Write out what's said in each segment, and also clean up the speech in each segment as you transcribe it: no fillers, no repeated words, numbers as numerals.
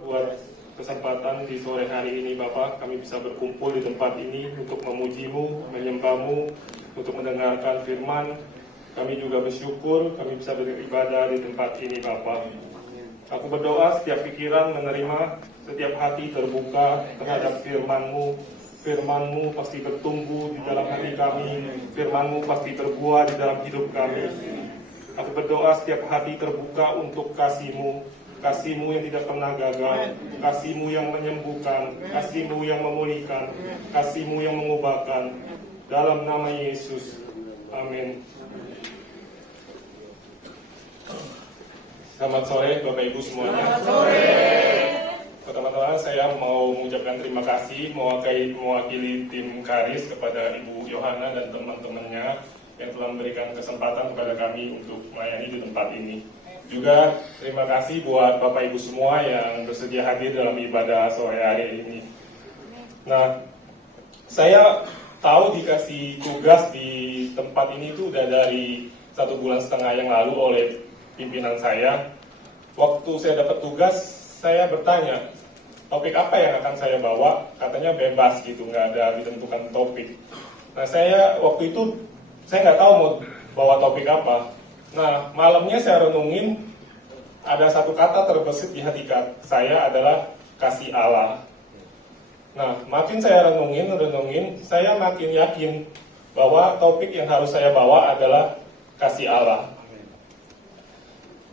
buat kesempatan di sore hari ini Bapak, kami bisa berkumpul di tempat ini untuk memuji-Mu, menyembah-Mu, untuk mendengarkan firman. Kami juga bersyukur kami bisa beribadah di tempat ini Bapak. Aku berdoa setiap pikiran menerima, setiap hati terbuka terhadap firman-Mu. Firman-Mu pasti bertumbuh di dalam hati kami, firman-Mu pasti terbuah di dalam hidup kami. Aku berdoa setiap hati terbuka untuk kasih-Mu, kasih-Mu yang tidak pernah gagal, kasih-Mu yang menyembuhkan, kasih-Mu yang memulihkan, kasih-Mu yang mengubahkan. Dalam nama Yesus, amin. Selamat sore Bapak Ibu semuanya. Selamat sore. Pertama-tama saya mau mengucapkan terima kasih mewakili tim Karis kepada Ibu Yohana dan teman-temannya yang telah memberikan kesempatan kepada kami untuk melayani di tempat ini. Juga terima kasih buat Bapak Ibu semua yang bersedia hadir dalam ibadah sore hari ini. Nah, saya tahu dikasih tugas di tempat ini itu udah dari 1,5 bulan yang lalu oleh pimpinan saya. Waktu saya dapat tugas, saya bertanya, topik apa yang akan saya bawa? Katanya bebas gitu, nggak ada ditentukan topik. Nah, saya waktu itu, saya nggak tahu mau bawa topik apa. Nah, malamnya saya renungin, ada satu kata terbesit di hati saya adalah kasih Allah. Nah, makin saya renungin, saya makin yakin bahwa topik yang harus saya bawa adalah kasih Allah.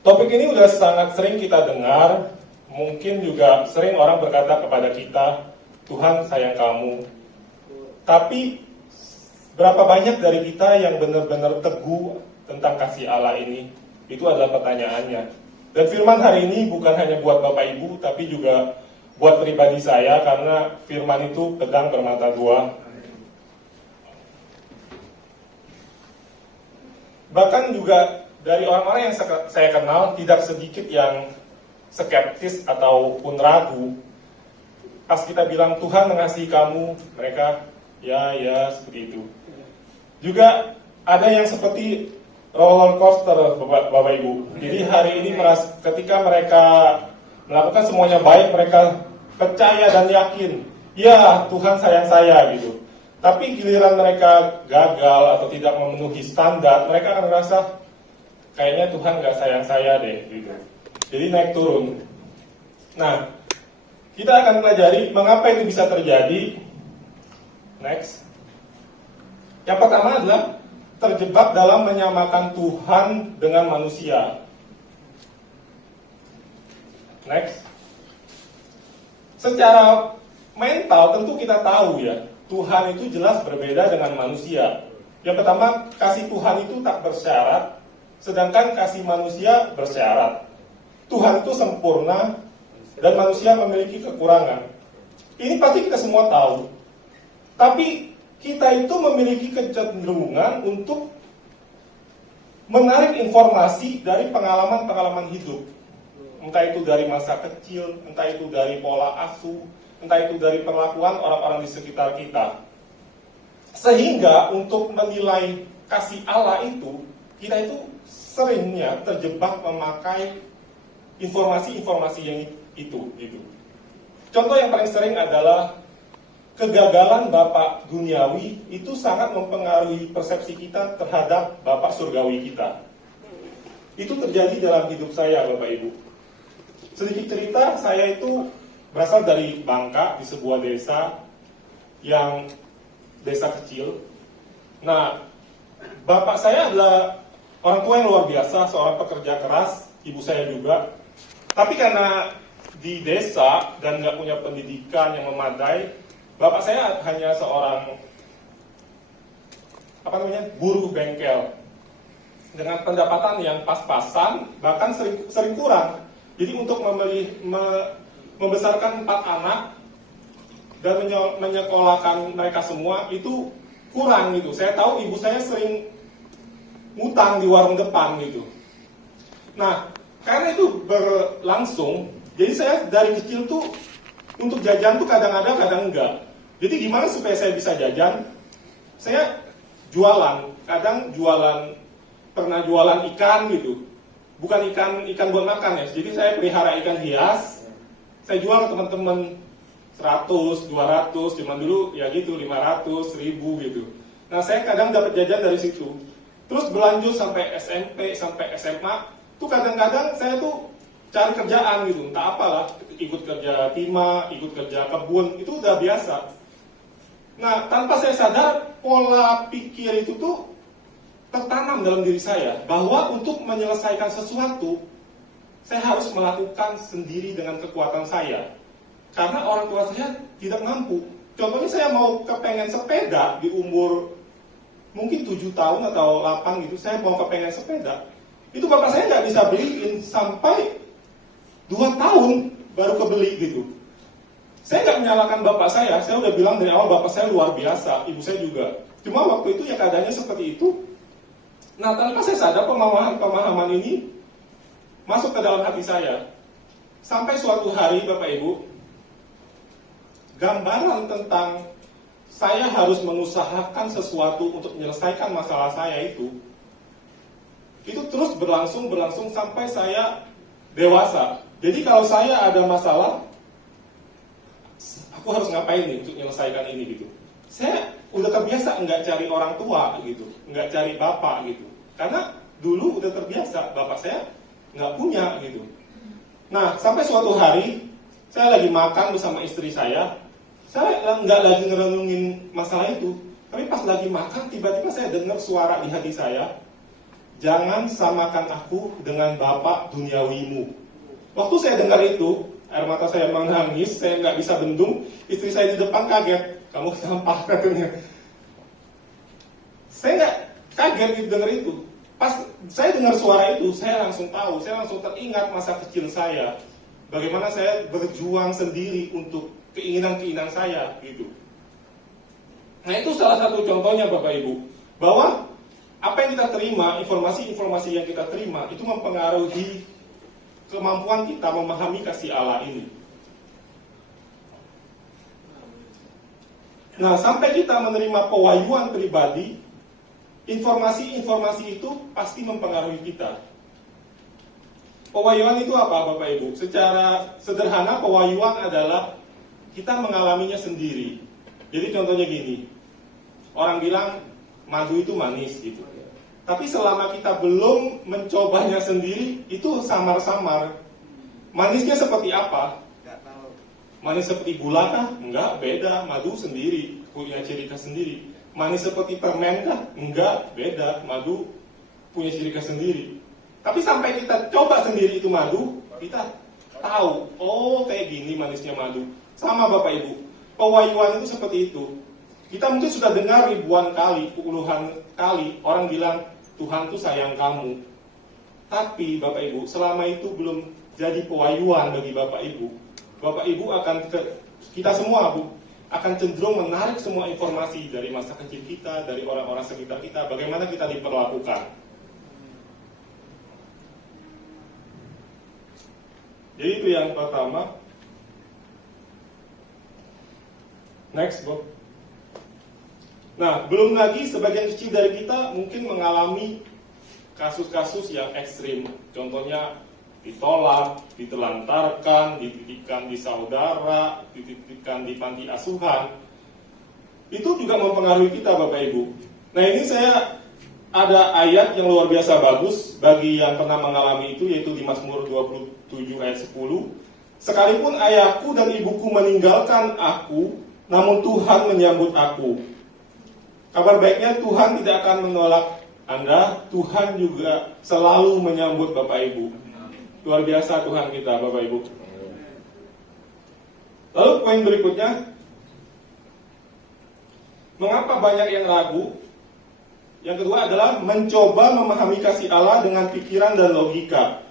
Topik ini udah sangat sering kita dengar, mungkin juga sering orang berkata kepada kita, Tuhan sayang kamu. Tapi berapa banyak dari kita yang benar-benar teguh tentang kasih Allah ini? Itu adalah pertanyaannya. Dan firman hari ini bukan hanya buat Bapak Ibu, tapi juga buat pribadi saya, karena firman itu pedang bermata dua. Bahkan juga dari orang-orang yang saya kenal, tidak sedikit yang skeptis ataupun ragu. Pas kita bilang Tuhan mengasihi kamu, mereka ya seperti itu. Juga ada yang seperti roller coaster Bapak Ibu. Jadi hari ini ketika mereka melakukan semuanya baik, mereka percaya dan yakin, ya Tuhan sayang saya gitu. Tapi giliran mereka gagal atau tidak memenuhi standar, mereka akan merasa kayaknya Tuhan gak sayang saya deh gitu. Jadi naik turun. Nah, kita akan pelajari mengapa itu bisa terjadi. Next. Yang pertama adalah terjebak dalam menyamakan Tuhan dengan manusia. Next. Secara mental tentu kita tahu ya, Tuhan itu jelas berbeda dengan manusia. Yang pertama, kasih Tuhan itu tak bersyarat, sedangkan kasih manusia bersyarat. Tuhan itu sempurna dan manusia memiliki kekurangan. Ini pasti kita semua tahu. Tapi kita itu memiliki kecenderungan untuk menarik informasi dari pengalaman-pengalaman hidup. Entah itu dari masa kecil, entah itu dari pola asuh, entah itu dari perlakuan orang-orang di sekitar kita. Sehingga untuk menilai kasih Allah itu, kita itu seringnya terjebak memakai informasi-informasi yang itu gitu. Contoh yang paling sering adalah kegagalan Bapak duniawi itu sangat mempengaruhi persepsi kita terhadap Bapak surgawi kita. Itu terjadi dalam hidup saya Bapak Ibu. Sedikit cerita, saya itu berasal dari Bangka, di sebuah desa yang desa kecil. Nah, bapak saya adalah orang tua yang luar biasa, seorang pekerja keras, ibu saya juga. Tapi karena di desa dan nggak punya pendidikan yang memadai, bapak saya hanya seorang buruh bengkel dengan pendapatan yang pas-pasan, bahkan sering kurang. Jadi untuk membesarkan 4 anak dan menyekolahkan mereka semua itu kurang gitu. Saya tahu ibu saya sering ngutang di warung depan gitu. Nah, karena itu berlangsung, jadi saya dari kecil tuh untuk jajan tuh kadang ada, kadang enggak. Jadi gimana supaya saya bisa jajan? Saya jualan, pernah jualan ikan gitu. Bukan ikan buat makan ya. Jadi saya pelihara ikan hias. saya jual ke teman-teman 100, 200, cuman dulu ya gitu 500, 1000 gitu. Nah saya kadang dapat jajan dari situ. Terus berlanjut sampai SMP, sampai SMA, tuh kadang-kadang saya tuh cari kerjaan gitu, entah apalah, ikut kerja timah, ikut kerja kebun, itu udah biasa. Nah tanpa saya sadar, pola pikir itu tuh tertanam dalam diri saya, bahwa untuk menyelesaikan sesuatu, saya harus melakukan sendiri dengan kekuatan saya. Karena orang tua saya tidak mampu. Contohnya saya mau kepengen sepeda di umur mungkin 7 tahun atau 8 gitu, saya mau kepengen sepeda. Itu bapak saya nggak bisa beliin sampai 2 tahun baru kebeli gitu. Saya nggak menyalahkan bapak saya udah bilang dari awal bapak saya luar biasa, ibu saya juga. Cuma waktu itu ya keadaannya seperti itu. Nah tanpa saya sadar pemahaman ini masuk ke dalam hati saya. Sampai suatu hari Bapak Ibu, gambaran tentang saya harus mengusahakan sesuatu untuk menyelesaikan masalah saya itu terus berlangsung sampai saya dewasa. Jadi kalau saya ada masalah, aku harus ngapain nih untuk menyelesaikan ini gitu. Saya udah terbiasa nggak cari orang tua gitu, nggak cari bapak gitu. Karena dulu udah terbiasa, bapak saya nggak punya gitu. Nah sampai suatu hari saya lagi makan bersama istri saya nggak lagi ngerenungin masalah itu, tapi pas lagi makan tiba-tiba saya dengar suara di hati saya, jangan samakan aku dengan bapak duniawimu. Waktu saya dengar itu, air mata saya menangis, saya nggak bisa bendung, istri saya di depan kaget, kamu kenapa katanya. Saya nggak kaget gitu dengar itu. Pas saya dengar suara itu, saya langsung tahu, saya langsung teringat masa kecil saya. Bagaimana saya berjuang sendiri untuk keinginan-keinginan saya gitu. Nah itu salah satu contohnya Bapak Ibu, bahwa apa yang kita terima, informasi-informasi yang kita terima itu mempengaruhi kemampuan kita memahami kasih Allah ini. Nah sampai kita menerima pewahyuan pribadi, informasi-informasi itu pasti mempengaruhi kita. Pewahyuan itu apa Bapak Ibu? Secara sederhana pewahyuan adalah kita mengalaminya sendiri. Jadi contohnya gini, orang bilang madu itu manis gitu. Tapi selama kita belum mencobanya sendiri, itu samar-samar. Manisnya seperti apa? Manis seperti gula kah? Enggak, beda. Madu sendiri, punya ciri khas sendiri. Manis seperti permen kah? Enggak, beda. Madu punya ciri khas sendiri. Tapi sampai kita coba sendiri itu madu, kita tahu, oh kayak gini manisnya madu. Sama Bapak Ibu, pewahyuan itu seperti itu. Kita mungkin sudah dengar ribuan kali, puluhan kali orang bilang Tuhan tuh sayang kamu. Tapi Bapak Ibu, selama itu belum jadi pewahyuan bagi Bapak Ibu. Bapak Ibu kita semua Bu, akan cenderung menarik semua informasi dari masa kecil kita, dari orang-orang sekitar kita, bagaimana kita diperlakukan. Jadi itu yang pertama. Next, Bob. Nah, belum lagi sebagian kecil dari kita mungkin mengalami kasus-kasus yang ekstrim. Contohnya ditolak, ditelantarkan, dititipkan di saudara, dititipkan di panti asuhan. Itu juga mempengaruhi kita, Bapak Ibu. Nah, ini saya ada ayat yang luar biasa bagus bagi yang pernah mengalami itu, yaitu di Mazmur 27 ayat 10. Sekalipun ayahku dan ibuku meninggalkan aku, namun Tuhan menyambut aku. Kabar baiknya Tuhan tidak akan menolak Anda, Tuhan juga selalu menyambut Bapak Ibu. Luar biasa Tuhan kita Bapak Ibu. Lalu poin berikutnya, mengapa banyak yang ragu? Yang kedua adalah mencoba memahami kasih Allah dengan pikiran dan logika.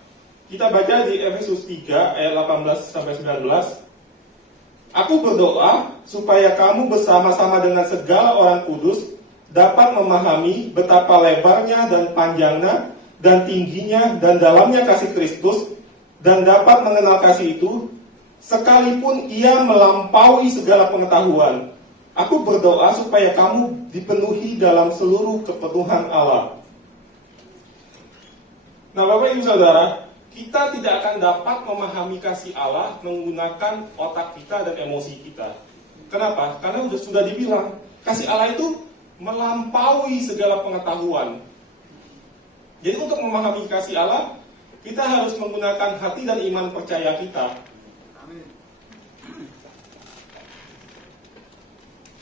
Kita baca di Efesus 3 ayat 18-19. Aku berdoa supaya kamu bersama-sama dengan segala orang kudus dapat memahami betapa lebarnya dan panjangnya dan tingginya dan dalamnya kasih Kristus, dan dapat mengenal kasih itu sekalipun ia melampaui segala pengetahuan. Aku berdoa supaya kamu dipenuhi dalam seluruh kepenuhan Allah. Nah Bapak Ibu Saudara, kita tidak akan dapat memahami kasih Allah menggunakan otak kita dan emosi kita. Kenapa? Karena sudah dibilang, kasih Allah itu melampaui segala pengetahuan. Jadi untuk memahami kasih Allah, kita harus menggunakan hati dan iman percaya kita.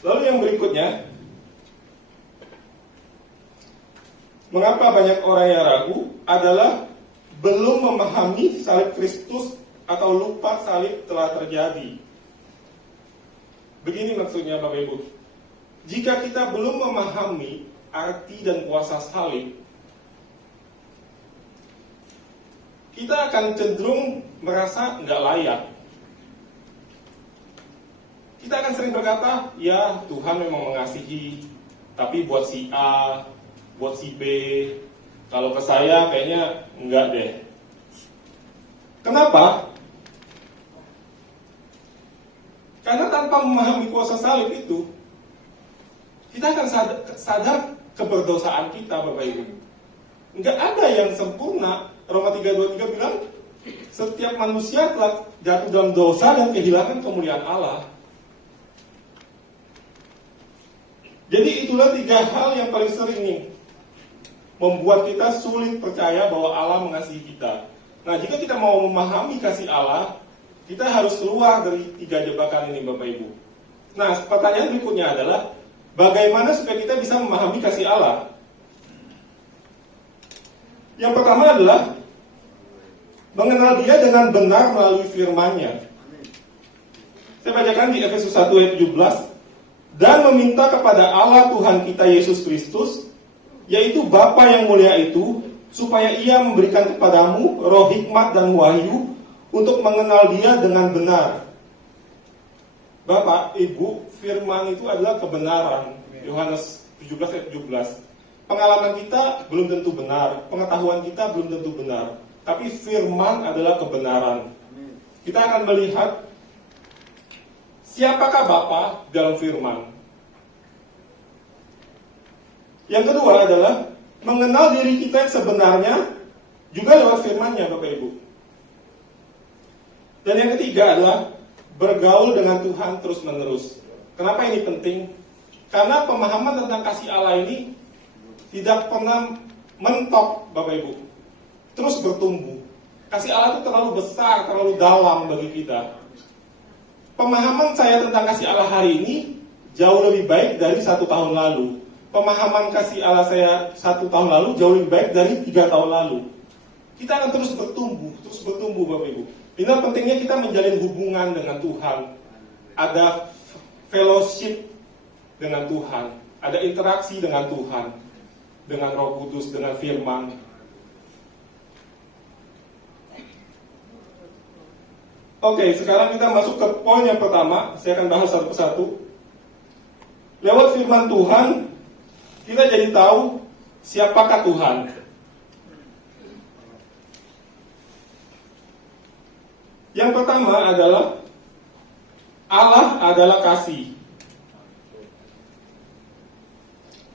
Lalu yang berikutnya, mengapa banyak orang yang ragu adalah belum memahami salib Kristus atau lupa salib telah terjadi. Begini maksudnya Bapak Ibu, jika kita belum memahami arti dan kuasa salib, kita akan cenderung merasa nggak layak. Kita akan sering berkata, ya Tuhan memang mengasihi, tapi buat si A, buat si B, kalau ke saya kayaknya enggak deh. Kenapa? Karena tanpa memahami kuasa salib itu, kita akan sadar keberdosaan kita, Bapak Ibu. Enggak ada yang sempurna. Roma 3:23 bilang, setiap manusia telah jatuh dalam dosa dan kehilangan kemuliaan Allah. Jadi itulah 3 hal yang paling sering nih membuat kita sulit percaya bahwa Allah mengasihi kita. Nah, jika kita mau memahami kasih Allah, kita harus keluar dari 3 jebakan ini, Bapak Ibu. Nah, pertanyaan berikutnya adalah, bagaimana supaya kita bisa memahami kasih Allah? Yang pertama adalah mengenal Dia dengan benar melalui firman-Nya. Saya bacakan di Efesus 1 ayat 17. Dan meminta kepada Allah Tuhan kita Yesus Kristus, yaitu Bapa yang mulia itu, supaya Ia memberikan kepadamu roh hikmat dan wahyu untuk mengenal Dia dengan benar. Bapak, Ibu, firman itu adalah kebenaran. Yohanes 17 ayat 17. Pengalaman kita belum tentu benar, pengetahuan kita belum tentu benar, tapi firman adalah kebenaran. Kita akan melihat siapakah Bapa dalam firman. Yang kedua adalah mengenal diri kita yang sebenarnya juga lewat firman-Nya, Bapak Ibu. Dan yang ketiga adalah bergaul dengan Tuhan terus-menerus. Kenapa ini penting? Karena pemahaman tentang kasih Allah ini tidak pernah mentok, Bapak Ibu. Terus bertumbuh. Kasih Allah itu terlalu besar, terlalu dalam bagi kita. Pemahaman saya tentang kasih Allah hari ini jauh lebih baik dari 1 tahun lalu. Pemahaman kasih Allah saya 1 tahun lalu jauh lebih baik dari 3 tahun lalu. Kita akan terus bertumbuh Bapak Ibu. Inilah pentingnya kita menjalin hubungan dengan Tuhan. Ada fellowship dengan Tuhan, ada interaksi dengan Tuhan, dengan Roh Kudus, dengan firman. Oke, sekarang kita masuk ke poin yang pertama. Saya akan bahas satu persatu. Lewat firman Tuhan, kita jadi tahu siapakah Tuhan. Yang pertama adalah Allah adalah kasih.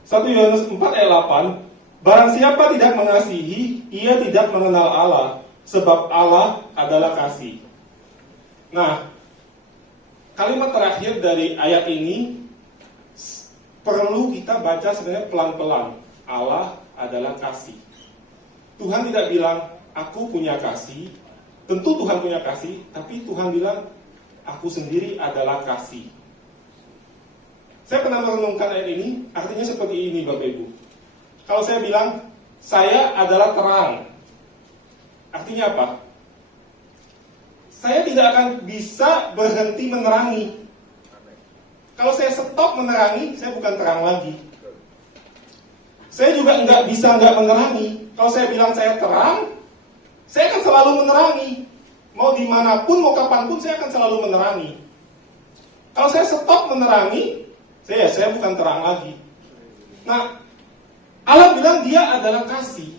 1 Yohanes 4 ayat 8, barang siapa tidak mengasihi, ia tidak mengenal Allah, sebab Allah adalah kasih. Nah, kalimat terakhir dari ayat ini perlu kita baca sebenarnya pelan-pelan. Allah adalah kasih. Tuhan tidak bilang, aku punya kasih. Tentu Tuhan punya kasih, tapi Tuhan bilang, aku sendiri adalah kasih. Saya pernah merenungkan ayat ini, artinya seperti ini Bapak Ibu. Kalau saya bilang, saya adalah terang. Artinya apa? Saya tidak akan bisa berhenti menerangi. Kalau saya stop menerangi, saya bukan terang lagi. Saya juga nggak bisa nggak menerangi. Kalau saya bilang saya terang, saya akan selalu menerangi. Mau dimanapun, mau kapanpun, saya akan selalu menerangi. Kalau saya stop menerangi, saya bukan terang lagi. Nah, Allah bilang dia adalah kasih.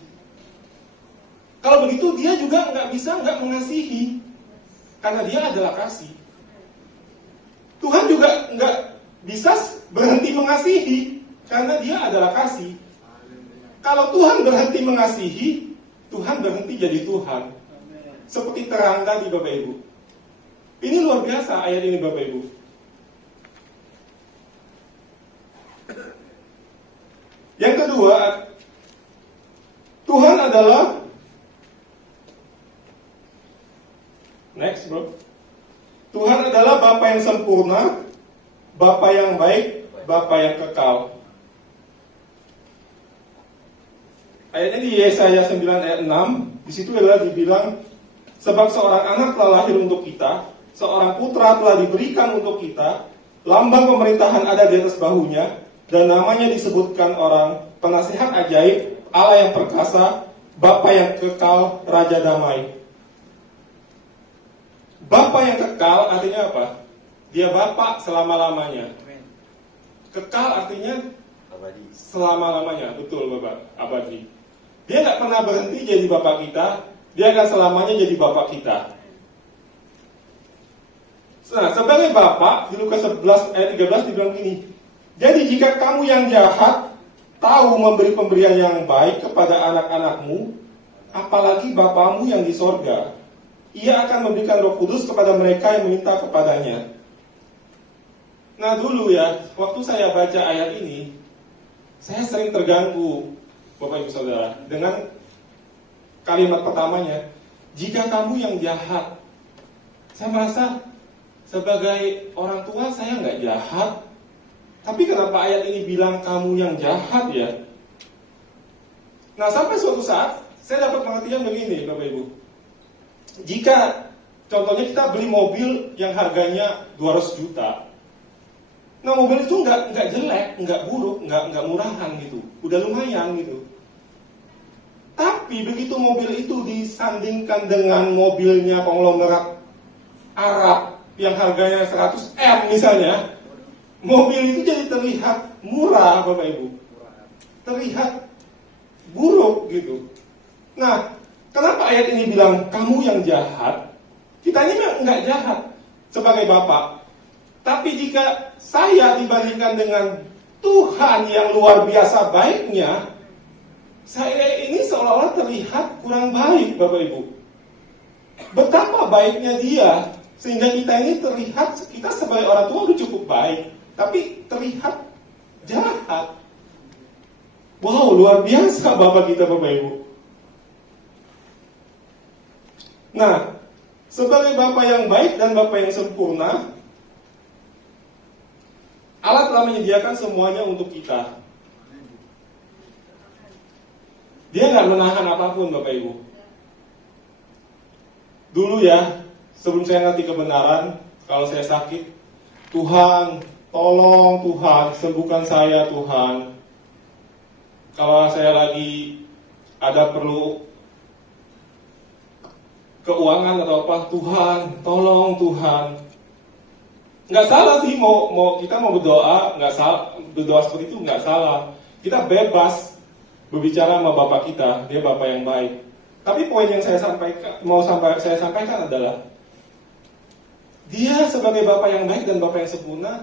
Kalau begitu dia juga nggak bisa nggak mengasihi, karena dia adalah kasih. Tuhan juga nggak bisa berhenti mengasihi, karena dia adalah kasih. Kalau Tuhan berhenti mengasihi, Tuhan berhenti jadi Tuhan. seperti terang tadi Bapak Ibu. Ini luar biasa ayat ini Bapak Ibu. Yang kedua, Tuhan adalah next bro. Tuhan adalah Bapa yang sempurna, Bapa yang baik, Bapa yang kekal. Ayatnya di Yesaya 9 ayat 6, di situ adalah dibilang, sebab seorang anak telah lahir untuk kita, seorang putra telah diberikan untuk kita, lambang pemerintahan ada di atas bahunya, dan namanya disebutkan orang penasihat ajaib, Allah yang perkasa, Bapa yang kekal, Raja damai. Bapa yang kekal artinya apa? Dia Bapa selama-lamanya. Kekal artinya Abadi. selama-lamanya, betul Bapak, abadi. Dia nggak pernah berhenti jadi Bapak kita, dia akan selamanya jadi Bapak kita. Nah, sebagai Bapak, di Lukas 11 ayat 13 dibilang gini, jadi jika kamu yang jahat tahu memberi pemberian yang baik kepada anak-anakmu, apalagi Bapamu yang di sorga, Ia akan memberikan Roh Kudus kepada mereka yang meminta kepadanya. Nah dulu ya, waktu saya baca ayat ini, saya sering terganggu, Bapak Ibu Saudara, dengan kalimat pertamanya, jika kamu yang jahat. Saya merasa sebagai orang tua saya nggak jahat, tapi kenapa ayat ini bilang kamu yang jahat ya? Nah sampai suatu saat saya dapat pengertian begini Bapak Ibu. Jika contohnya kita beli mobil yang harganya 200 juta, nah mobil itu nggak jelek, nggak buruk, nggak murahan gitu, udah lumayan gitu. Tapi begitu mobil itu disandingkan dengan mobilnya konglomerat Arab yang harganya 100 M misalnya, mobil itu jadi terlihat murah Bapak Ibu, terlihat buruk gitu. Nah, kenapa ayat ini bilang kamu yang jahat? Kita ini nggak jahat sebagai Bapak. Tapi jika saya dibandingkan dengan Tuhan yang luar biasa baiknya, saya ini seolah-olah terlihat kurang baik Bapak Ibu. Betapa baiknya Dia, sehingga kita ini terlihat, kita sebagai orang tua udah cukup baik, tapi terlihat jahat. Wow, luar biasa Bapak kita Bapak Ibu. Nah, sebagai Bapa yang baik dan Bapa yang sempurna, Allah telah menyediakan semuanya untuk kita. Dia nggak menahan apapun Bapak Ibu. Dulu ya, sebelum saya ngerti kebenaran, kalau saya sakit, Tuhan, tolong Tuhan, sembuhkan saya Tuhan. Kalau saya lagi ada perlu keuangan atau apa, Tuhan, tolong Tuhan. Nggak salah sih, kita mau berdoa, nggak salah, berdoa seperti itu nggak salah. Kita bebas berbicara sama Bapak kita, Dia Bapak yang baik. Tapi poin yang saya sampaikan adalah, Dia sebagai Bapak yang baik dan Bapak yang sempurna,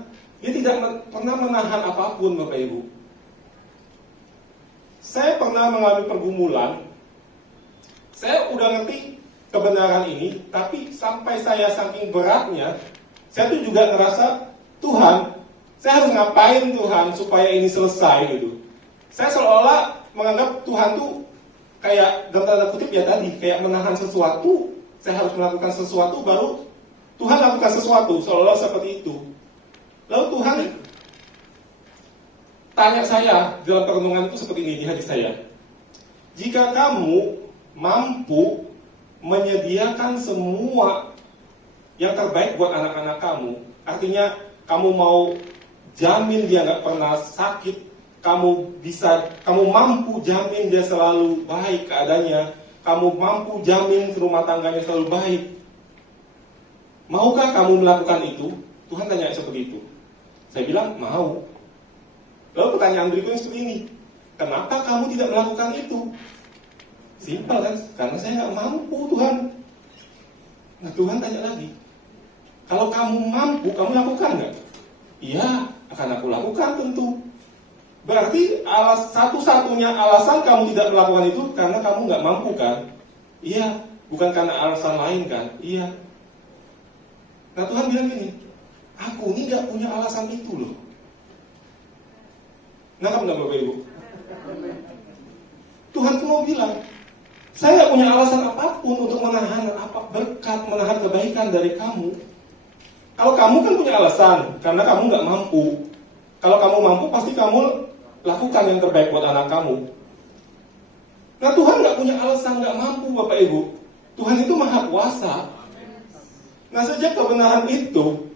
Dia tidak pernah menahan apapun Bapak Ibu. Saya pernah mengalami pergumulan, saya udah ngerti kebenaran ini, tapi sampai saya saking beratnya, saya tuh juga ngerasa, Tuhan, saya harus ngapain Tuhan supaya ini selesai gitu. Saya seolah-olah menganggap Tuhan tuh kayak, dalam tanda kutip ya tadi, kayak menahan sesuatu, saya harus melakukan sesuatu baru Tuhan lakukan sesuatu, seolah-olah seperti itu. Lalu Tuhan tanya saya dalam perenungan itu seperti ini di hati saya, jika kamu mampu menyediakan semua yang terbaik buat anak-anak kamu, artinya kamu mau jamin dia nggak pernah sakit, kamu mampu jamin dia selalu baik keadaannya, kamu mampu jamin rumah tangganya selalu baik, maukah kamu melakukan itu? Tuhan tanya seperti itu. Saya bilang mau. Lalu pertanyaan berikutnya seperti ini, kenapa kamu tidak melakukan itu? Simpel kan? Karena saya nggak mampu Tuhan. Nah Tuhan tanya lagi, kalau kamu mampu, kamu lakukan nggak? Iya, akan aku lakukan tentu. Berarti satu-satunya alasan kamu tidak melakukan itu karena kamu nggak mampu kan? Iya, Bukan karena alasan lain kan? Iya. Nah Tuhan bilang gini, aku ini gak punya alasan itu loh. Nangkap gak Bapak Ibu? Tuhan tuh mau bilang, saya gak punya alasan apapun untuk menahan berkat, menahan kebaikan dari kamu. Kalau kamu kan punya alasan, karena kamu gak mampu. Kalau kamu mampu, pasti kamu lakukan yang terbaik buat anak kamu. Nah Tuhan gak punya alasan gak mampu Bapak Ibu. Tuhan itu maha kuasa. Nah sejak kebenaran itu,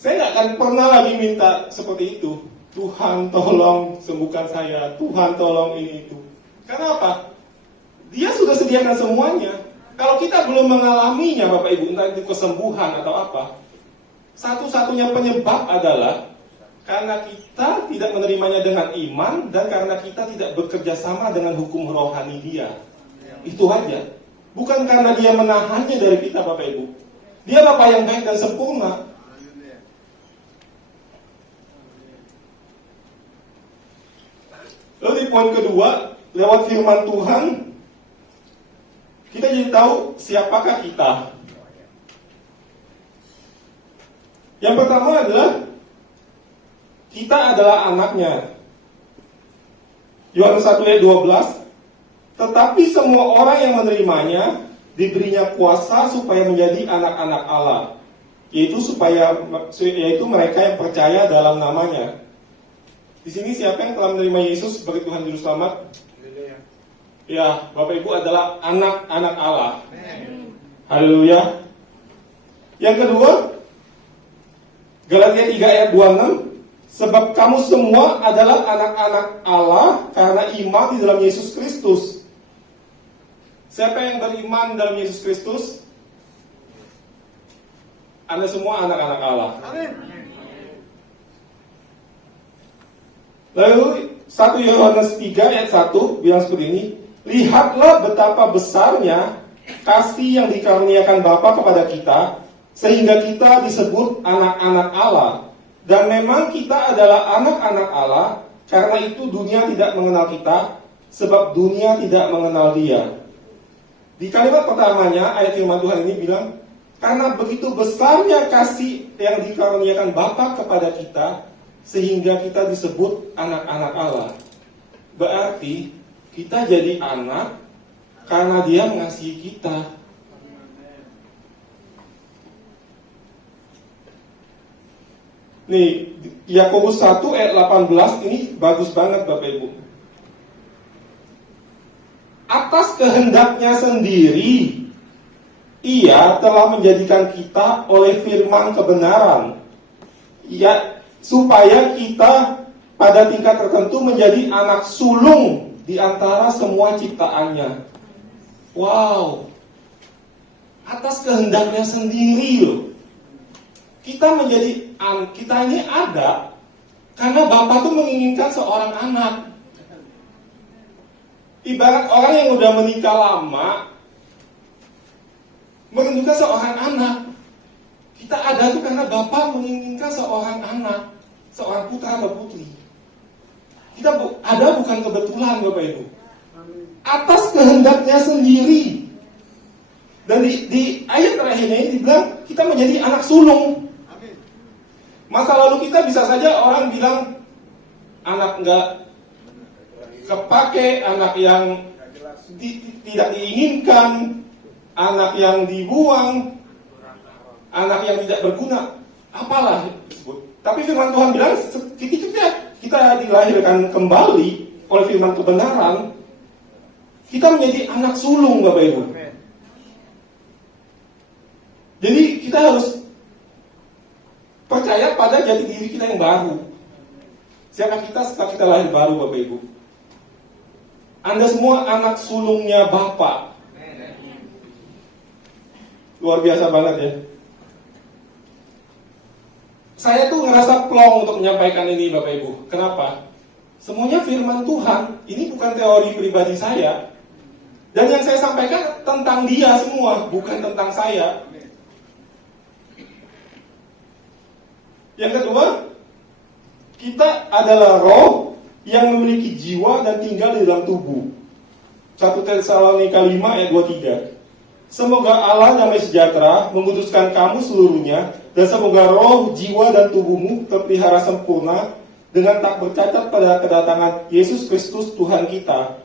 saya gak akan pernah lagi minta seperti itu. Tuhan tolong sembuhkan saya, Tuhan tolong ini itu. Karena apa? Dia sudah sediakan semuanya. Kalau kita belum mengalaminya Bapak Ibu, entah itu kesembuhan atau apa, satu-satunya penyebab adalah karena kita tidak menerimanya dengan iman dan karena kita tidak bekerja sama dengan hukum rohani dia. Itu aja. Bukan karena dia menahannya dari kita Bapak Ibu. Dia Bapa yang baik dan sempurna. Lalu di poin kedua, lewat firman Tuhan, kita jadi tahu siapakah kita. Yang pertama adalah kita adalah anaknya. Yohanes 1 ayat 12. Tetapi semua orang yang menerimanya diberinya kuasa supaya menjadi anak-anak Allah, yaitu mereka yang percaya dalam namanya. Di sini siapa yang telah menerima Yesus sebagai Tuhan Juru Selamat? Ya, Bapak Ibu adalah anak-anak Allah. Haleluya. Yang kedua, Galatia 3 ayat 26. Sebab kamu semua adalah anak-anak Allah karena iman di dalam Yesus Kristus. Siapa yang beriman dalam Yesus Kristus? Anda semua anak-anak Allah. Amin. Lalu 1 Yohanes 3 ayat 1 bilang seperti ini. Lihatlah betapa besarnya kasih yang dikaruniakan Bapa kepada kita, sehingga kita disebut anak-anak Allah. Dan memang kita adalah anak-anak Allah, karena itu dunia tidak mengenal kita, sebab dunia tidak mengenal Dia. Di kalimat pertamanya, ayat firman Tuhan ini bilang, karena begitu besarnya kasih yang dikaruniakan Bapa kepada kita, sehingga kita disebut anak-anak Allah. Berarti, kita jadi anak, karena Dia mengasihi kita. Nih, Yakobus 1 ayat 18 ini bagus banget Bapak Ibu. Atas kehendaknya sendiri, Ia telah menjadikan kita oleh firman kebenaran, ya, supaya kita pada tingkat tertentu menjadi anak sulung di antara semua ciptaannya. Wow. Atas kehendaknya sendiri loh. Kita ini ada karena Bapa tuh menginginkan seorang anak. Ibarat orang yang udah menikah lama merindukan seorang anak. Kita ada tuh karena Bapa menginginkan seorang anak, seorang putra atau putri. Kita ada bukan kebetulan Bapak Ibu. Atas kehendaknya sendiri. Dan di ayat terakhirnya ini dibilang kita menjadi anak sulung. Masa lalu kita bisa saja orang bilang anak nggak kepake, anak yang tidak diinginkan, anak yang dibuang, anak yang tidak berguna, apalah disebut. Tapi firman Tuhan bilang kita dilahirkan kembali oleh firman kebenaran, kita menjadi anak sulung Bapak Ibu. Jadi kita harus percaya pada jati diri kita yang baru. Siapa kita setelah kita lahir baru Bapak Ibu? Anda semua anak sulungnya Bapa. Luar biasa banget ya. Saya tuh ngerasa plong untuk menyampaikan ini Bapak Ibu. Kenapa? Semuanya firman Tuhan. Ini bukan teori pribadi saya. Dan yang saya sampaikan tentang Dia semua, bukan tentang saya. Yang kedua, kita adalah roh yang memiliki jiwa dan tinggal di dalam tubuh. 1 Tesalonika 5 ayat 23. Semoga Allah damai sejahtera memutuskan kamu seluruhnya, dan semoga roh, jiwa, dan tubuhmu terpelihara sempurna dengan tak bercacat pada kedatangan Yesus Kristus Tuhan kita.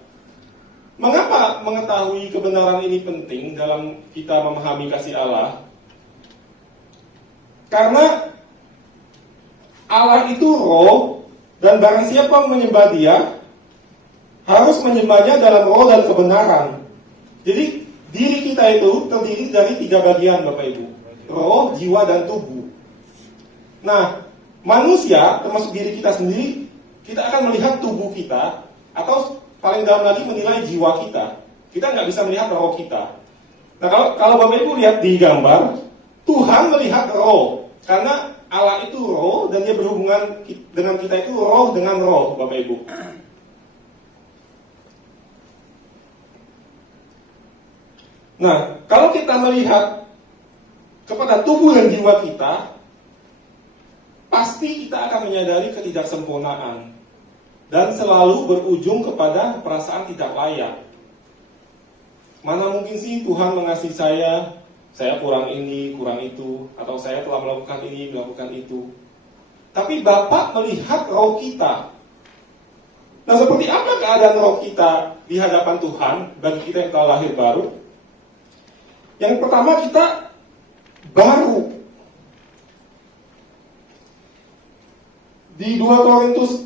Mengapa mengetahui kebenaran ini penting dalam kita memahami kasih Allah? Karena Allah itu roh, dan barang siapa menyembah Dia harus menyembahnya dalam roh dan kebenaran. Jadi diri kita itu terdiri dari 3 bagian, Bapak Ibu. Roh, jiwa, dan tubuh. Nah, manusia, termasuk diri kita sendiri, kita akan melihat tubuh kita, atau paling dalam lagi menilai jiwa kita. Kita nggak bisa melihat roh kita. Nah, kalau Bapak Ibu lihat di gambar, Tuhan melihat roh. Karena Allah itu roh, dan Dia berhubungan dengan kita itu roh dengan roh, Bapak Ibu. Nah, kalau kita melihat kepada tubuh dan jiwa kita, pasti kita akan menyadari ketidaksempurnaan dan selalu berujung kepada perasaan tidak layak. Mana mungkin sih Tuhan mengasihi saya kurang ini, kurang itu, atau saya telah melakukan ini, melakukan itu. Tapi Bapa melihat roh kita. Nah, seperti apa keadaan roh kita di hadapan Tuhan bagi kita yang telah lahir baru? Yang pertama, kita baru. Di 2 Korintus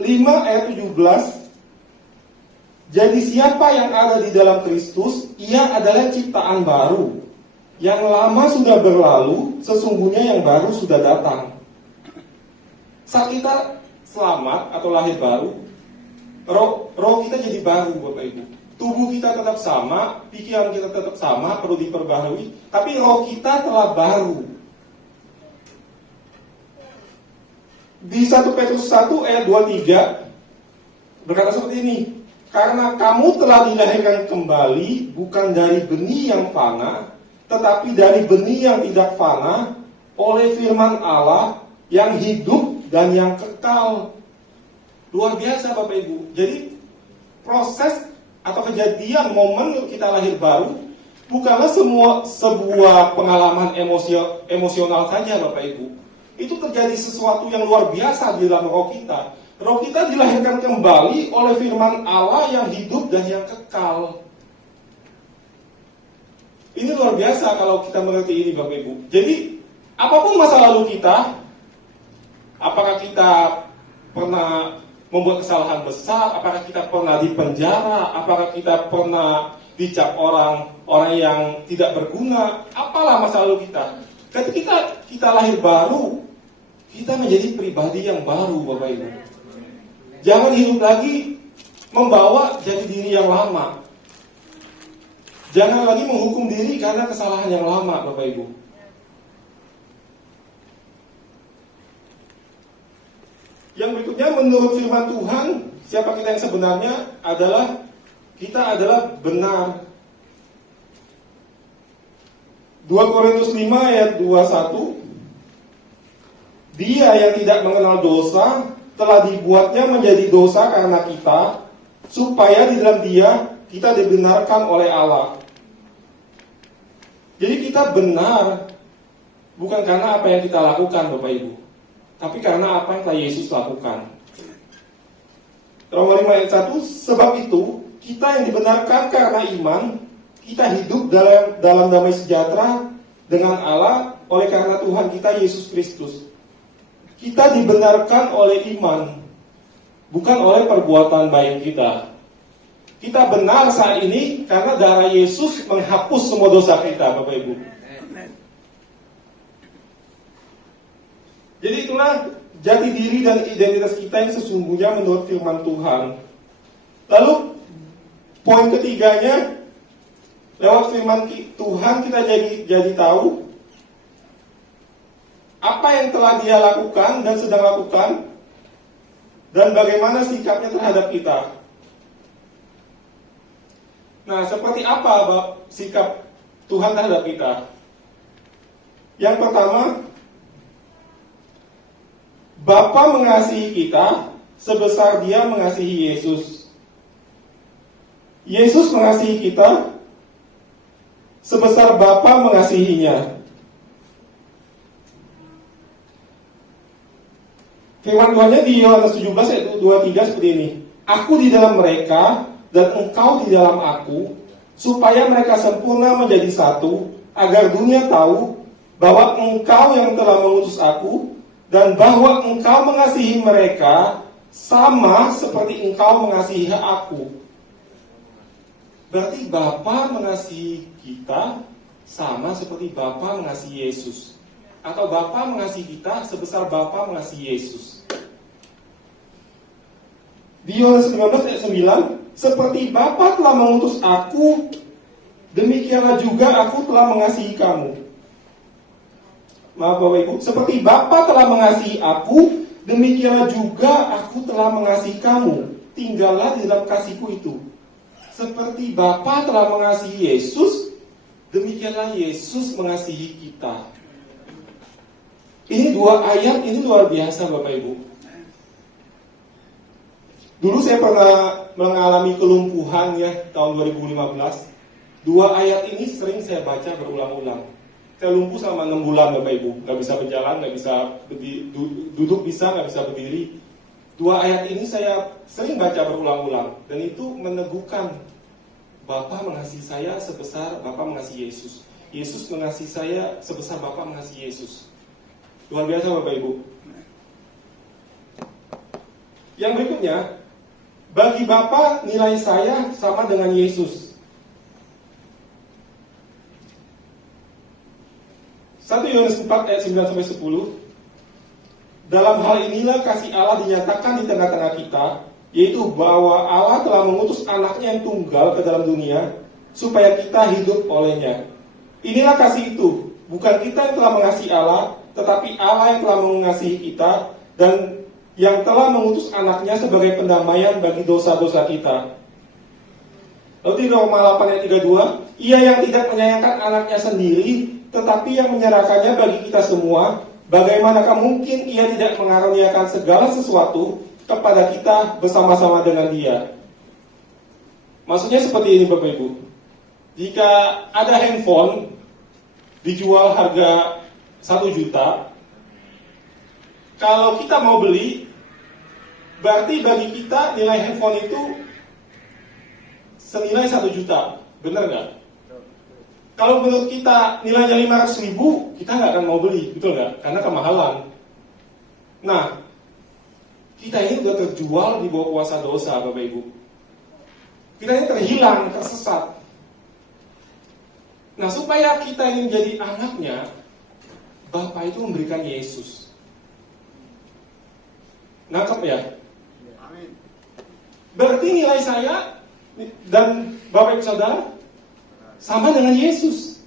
5 ayat 17, jadi siapa yang ada di dalam Kristus, ia adalah ciptaan baru. Yang lama sudah berlalu, sesungguhnya yang baru sudah datang. Saat kita selamat atau lahir baru, roh kita jadi baru, Bapak Ibu. Tubuh kita tetap sama, pikiran kita tetap sama, perlu diperbaharui, tapi roh kita telah baru. Di 1 Petrus 1 ayat 23 berkata seperti ini, karena kamu telah dilahirkan kembali bukan dari benih yang fana, tetapi dari benih yang tidak fana, oleh firman Allah yang hidup dan yang kekal. Luar biasa, Bapak Ibu. Jadi proses atau kejadian momen kita lahir baru bukanlah sebuah pengalaman emosional saja, Bapak Ibu. Itu terjadi sesuatu yang luar biasa di dalam roh kita. Roh kita dilahirkan kembali oleh firman Allah yang hidup dan yang kekal. Ini luar biasa kalau kita mengerti ini, Bapak Ibu. Jadi apapun masa lalu kita, apakah kita pernah membuat kesalahan besar, apakah kita pernah dipenjara, apakah kita pernah dicap orang yang tidak berguna, apalah masa lalu kita. Ketika kita lahir baru, kita menjadi pribadi yang baru, Bapak Ibu. Jangan hidup lagi membawa jadi diri yang lama. Jangan lagi menghukum diri karena kesalahan yang lama, Bapak Ibu. Yang berikutnya, menurut firman Tuhan, siapa kita yang sebenarnya adalah kita adalah benar. 2 Korintus 5 ayat 21, Dia yang tidak mengenal dosa telah dibuatnya menjadi dosa karena kita, supaya di dalam Dia kita dibenarkan oleh Allah. Jadi kita benar bukan karena apa yang kita lakukan, Bapak Ibu, tapi karena apa yang telah Yesus lakukan. Roma 5 ayat 1, sebab itu kita yang dibenarkan karena iman, kita hidup dalam damai sejahtera dengan Allah oleh karena Tuhan kita Yesus Kristus. Kita dibenarkan oleh iman, bukan oleh perbuatan baik kita. Kita benar saat ini karena darah Yesus menghapus semua dosa kita, Bapak Ibu. Jadi itulah jati diri dan identitas kita yang sesungguhnya menurut firman Tuhan. Lalu poin ketiganya, lewat firman Tuhan kita jadi tahu apa yang telah Dia lakukan dan sedang lakukan, dan bagaimana sikapnya terhadap kita. Nah, seperti apa sikap Tuhan terhadap kita? Yang pertama, Bapa mengasihi kita sebesar Dia mengasihi Yesus. Yesus mengasihi kita sebesar Bapa mengasihinya. Firman Tuhannya di Yohanes 17 ayat 23 seperti ini. Aku di dalam mereka dan engkau di dalam aku, supaya mereka sempurna menjadi satu, agar dunia tahu bahwa engkau yang telah mengutus aku, dan bahwa engkau mengasihi mereka sama seperti engkau mengasihi aku. Berarti Bapa mengasihi kita sama seperti Bapa mengasihi Yesus, atau Bapa mengasihi kita sebesar Bapa mengasihi Yesus. Di Yohanes 15 ayat 9, seperti Bapa telah mengutus aku, demikianlah juga aku telah mengasihi kamu. Maaf Bapak Ibu, seperti Bapa telah mengasihi aku, demikianlah juga aku telah mengasihi kamu. Tinggallah di dalam kasihku itu. Seperti Bapa telah mengasihi Yesus, demikianlah Yesus mengasihi kita. Ini dua ayat, ini luar biasa Bapak Ibu. Dulu saya pernah mengalami kelumpuhan ya, tahun 2015. Dua ayat ini sering saya baca berulang-ulang. Saya lumpuh selama 6 bulan Bapak Ibu. Gak bisa berjalan, gak bisa duduk bisa, gak bisa berdiri. Dua ayat ini saya sering baca berulang-ulang. Dan itu meneguhkan Bapa mengasihi saya sebesar Bapa mengasihi Yesus. Yesus mengasihi saya sebesar Bapa mengasihi Yesus. Luar biasa Bapak Ibu. Yang berikutnya, bagi Bapa nilai saya sama dengan Yesus. 1 Yohanes 4 ayat 9-10. Dalam hal inilah kasih Allah dinyatakan di tengah-tengah kita, yaitu bahwa Allah telah mengutus anaknya yang tunggal ke dalam dunia, supaya kita hidup olehnya. Inilah kasih itu, bukan kita yang telah mengasihi Allah, tetapi Allah yang telah mengasihi kita, dan yang telah mengutus anaknya sebagai pendamaian bagi dosa-dosa kita. Lalu di Roma 8 ayat 32, ia yang tidak menyayangkan anaknya sendiri, tetapi yang menyerahkannya bagi kita semua, bagaimanakah mungkin ia tidak mengaruniakan segala sesuatu kepada kita bersama-sama dengan dia? Maksudnya seperti ini Bapak Ibu. Jika ada handphone dijual harga 1 juta, kalau kita mau beli, berarti bagi kita nilai handphone itu senilai 1 juta. Benar nggak? Kalau menurut kita nilainya 500.000, kita nggak akan mau beli, betul nggak? Karena kemahalan. Nah, kita ini udah terjual di bawah kuasa dosa, Bapak Ibu. Kita ini terhilang, tersesat. Nah, supaya kita ini menjadi anaknya, Bapa itu memberikan Yesus. Nangkep ya? Berarti nilai saya dan Bapak Ibu Saudara sama dengan Yesus.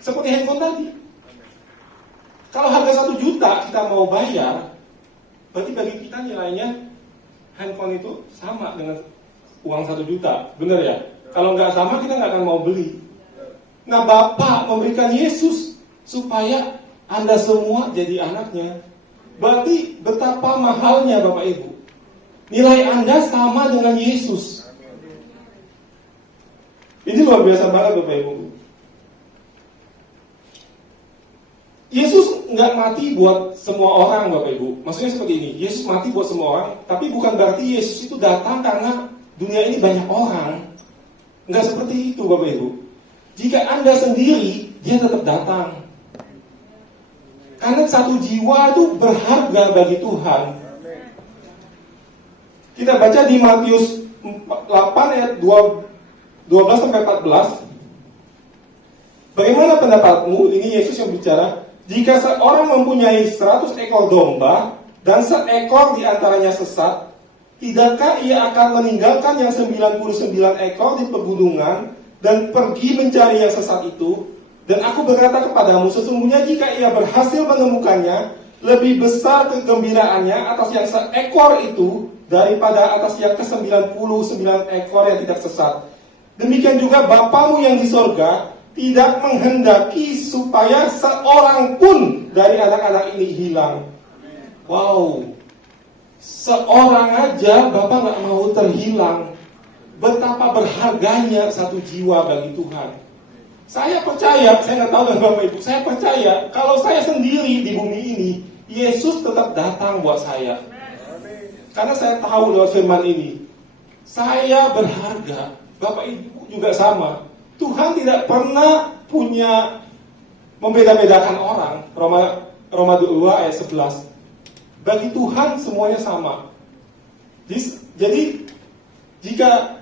Seperti handphone tadi. Kalau harga 1 juta kita mau bayar, berarti bagi kita nilainya handphone itu sama dengan uang 1 juta. Benar ya? Kalau nggak sama kita nggak akan mau beli. Nah, Bapak memberikan Yesus supaya Anda semua jadi anaknya. Berarti betapa mahalnya Bapak Ibu. Nilai Anda sama dengan Yesus. Ini luar biasa banget Bapak Ibu. Yesus nggak mati buat semua orang Bapak Ibu. Maksudnya seperti ini, Yesus mati buat semua orang, tapi bukan berarti Yesus itu datang karena dunia ini banyak orang. Nggak seperti itu Bapak Ibu. Jika Anda sendiri, dia tetap datang. Karena satu jiwa itu berharga bagi Tuhan. Kita baca di Matius 8 ayat 12-14. Bagaimana pendapatmu? Ini Yesus yang bicara. Jika seorang mempunyai 100 ekor domba dan seekor di antaranya sesat, tidakkah ia akan meninggalkan yang 99 ekor di pegunungan dan pergi mencari yang sesat itu? Dan aku berkata kepadamu, sesungguhnya jika ia berhasil menemukannya, lebih besar kegembiraannya atas yang seekor itu daripada atas yang ke-99 ekor yang tidak sesat. Demikian juga Bapamu yang di sorga tidak menghendaki supaya seorang pun dari anak-anak ini hilang. Wow, seorang aja Bapak gak mau terhilang. Betapa berharganya satu jiwa bagi Tuhan. Saya percaya, saya nggak tahu dengan Bapak Ibu, saya percaya kalau saya sendiri di bumi ini, Yesus tetap datang buat saya. Karena saya tahu lewat firman ini, saya berharga, Bapak Ibu juga sama. Tuhan tidak pernah punya membeda-bedakan orang. Roma 2 ayat 11. Bagi Tuhan semuanya sama. Jadi jika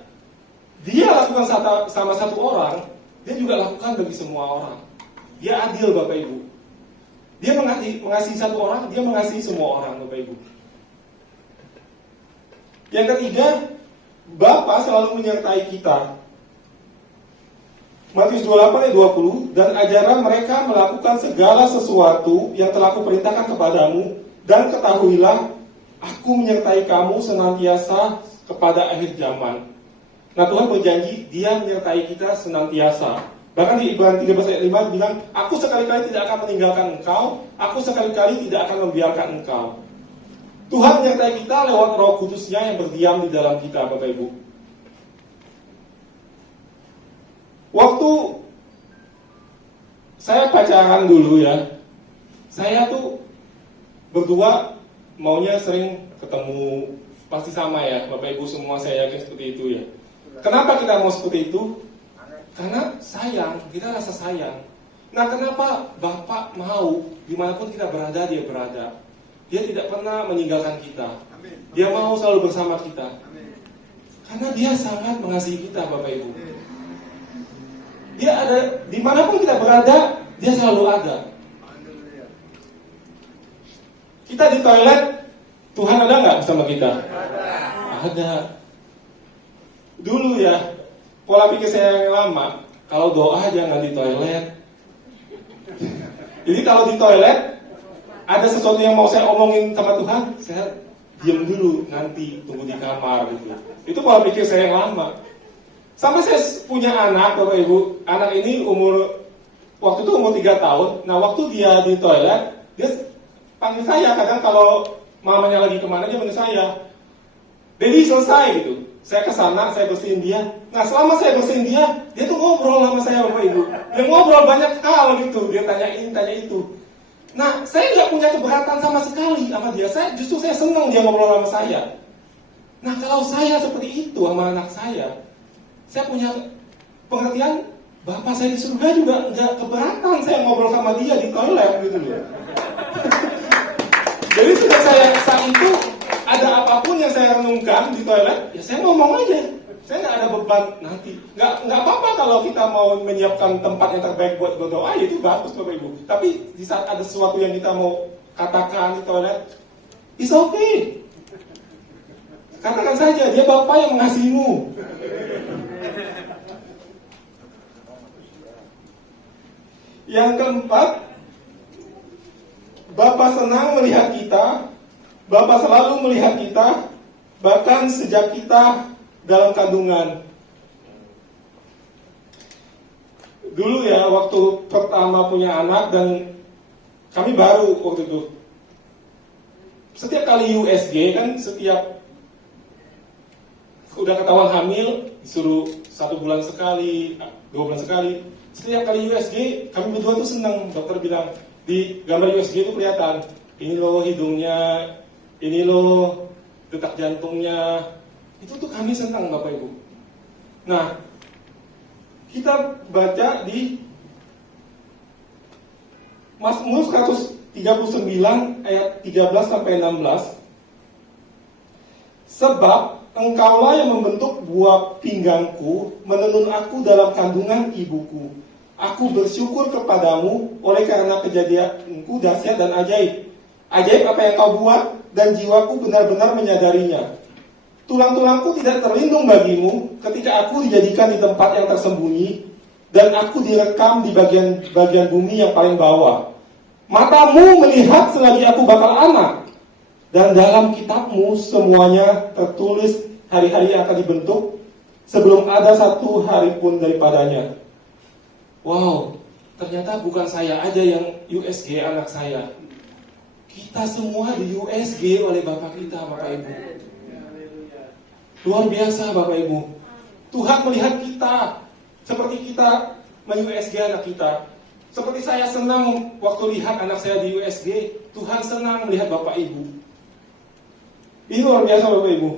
dia lakukan sama satu orang, dia juga lakukan bagi semua orang. Dia adil, Bapak Ibu. Dia mengasihi satu orang, dia mengasihi semua orang, Bapak Ibu. Yang ketiga, Bapa selalu menyertai kita. Matius 28 ayat 20, dan ajarlah mereka melakukan segala sesuatu yang telah kuperintahkan kepadamu, dan ketahuilah, aku menyertai kamu senantiasa kepada akhir zaman. Nah, Tuhan berjanji, dia menyertai kita senantiasa. Bahkan di Ibrani 13 ayat 5 bilang, aku sekali-kali tidak akan meninggalkan engkau, aku sekali-kali tidak akan membiarkan engkau. Tuhan menyertai kita lewat Roh Kudus-Nya yang berdiam di dalam kita, Bapak Ibu. Waktu saya pacaran dulu ya, saya tuh berdua maunya sering ketemu, pasti sama ya, Bapak Ibu semua saya yakin seperti itu ya. Kenapa kita mau seperti itu? Karena sayang, kita rasa sayang. Nah, kenapa Bapak mau dimanapun kita berada, dia berada. Dia tidak pernah meninggalkan kita. Dia mau selalu bersama kita. Karena dia sangat mengasihi kita, Bapak Ibu. Dia ada, dimanapun kita berada, dia selalu ada. Kita di toilet, Tuhan ada nggak bersama kita? Ada. Dulu ya, pola pikir saya yang lama, kalau doa jangan di toilet. Jadi kalau di toilet, ada sesuatu yang mau saya omongin sama Tuhan, saya diam dulu, nanti tunggu di kamar gitu. Itu pola pikir saya yang lama. Sampai saya punya anak, Bapak Ibu. Anak ini waktu itu umur 3 tahun. Nah, waktu dia di toilet, dia panggil saya. Kadang kalau mamanya lagi kemana, dia panggil saya. Dedi, selesai gitu. Saya ke sana, saya bersihin dia. Nah, selama saya bersihin dia tuh ngobrol sama saya, Bapak Ibu. Dia ngobrol banyak hal gitu. Dia tanya ini, tanya itu. Nah, saya nggak punya keberatan sama sekali sama dia. Justru saya senang dia ngobrol sama saya. Nah, kalau saya seperti itu sama anak saya punya pengertian, Bapak saya di surga juga nggak keberatan saya ngobrol sama dia di toilet gitu loh. Jadi sudah saya saat itu ada apapun yang saya renungkan di toilet, ya saya ngomong aja. Saya nggak ada beban nanti. Nggak apa-apa kalau kita mau menyiapkan tempat yang terbaik buat berdoa, ya itu bagus Bapak Ibu. Tapi di saat ada sesuatu yang kita mau katakan di toilet, it's okay. Katakan saja, dia Bapak yang mengasihimu. Yang keempat, Bapak senang melihat kita. Bapak selalu melihat kita, bahkan sejak kita dalam kandungan. Dulu ya, waktu pertama punya anak dan kami baru waktu itu. Setiap kali USG kan, setiap udah ketahuan hamil, disuruh 1 bulan sekali, 2 bulan sekali. Setiap kali USG, kami berdua tuh senang. Dokter bilang, di gambar USG itu kelihatan, ini loh hidungnya, ini loh detak jantungnya. Itu tuh kami senang Bapak Ibu. Nah, kita baca di Mazmur 139 ayat 13 sampai 16. Sebab engkaulah yang membentuk buah pinggangku, menenun aku dalam kandungan ibuku. Aku bersyukur kepadamu oleh karena kejadianku dahsyat dan ajaib. Ajaib apa yang kau buat, dan jiwaku benar-benar menyadarinya. Tulang-tulangku tidak terlindung bagimu ketika aku dijadikan di tempat yang tersembunyi, dan aku direkam di bagian bumi yang paling bawah. Matamu melihat selagi aku bakal anak, dan dalam kitabmu semuanya tertulis hari-hari yang akan dibentuk, sebelum ada satu hari pun daripadanya. Wow, ternyata bukan saya aja yang USG anak saya. Kita semua di USG oleh Bapak kita, Bapak Ibu. Luar biasa Bapak Ibu. Tuhan melihat kita seperti kita men-USG anak kita. Seperti saya senang waktu lihat anak saya di USG, Tuhan senang melihat Bapak Ibu. Ini luar biasa Bapak Ibu.